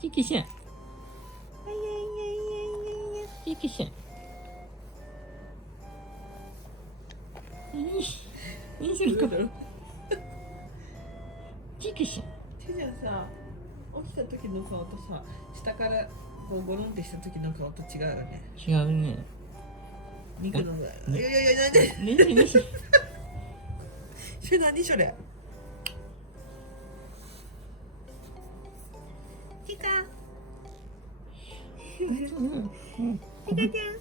チキシャン。チキシャン。何するか。チキシャン。ちーちゃんさ、起きた時の顔とさ、下からこうゴロンってした時の顔と違うよね。違うね。肉の具合。いやいやいや、なんで。それ何それ。チカ。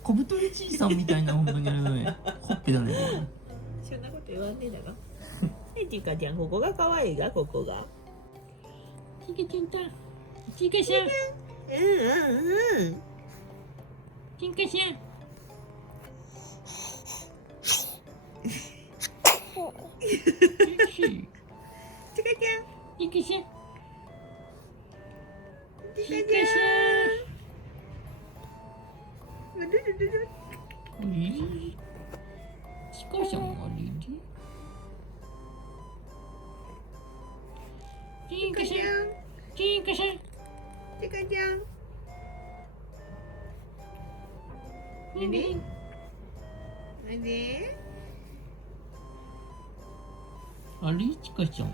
小太りちいさんみたいな本当にね、ほっぺだね。そんなこと言わんねえだろ。ね、チカちゃん、ここが可愛いが、ここが。チカちゃんだ。チカちゃん。チカちゃん。チカちゃん。チカちゃん。チカちゃん。チカちゃんはリリチカちゃん。チカちゃん。チカちゃん。何？何？あれチカちゃん。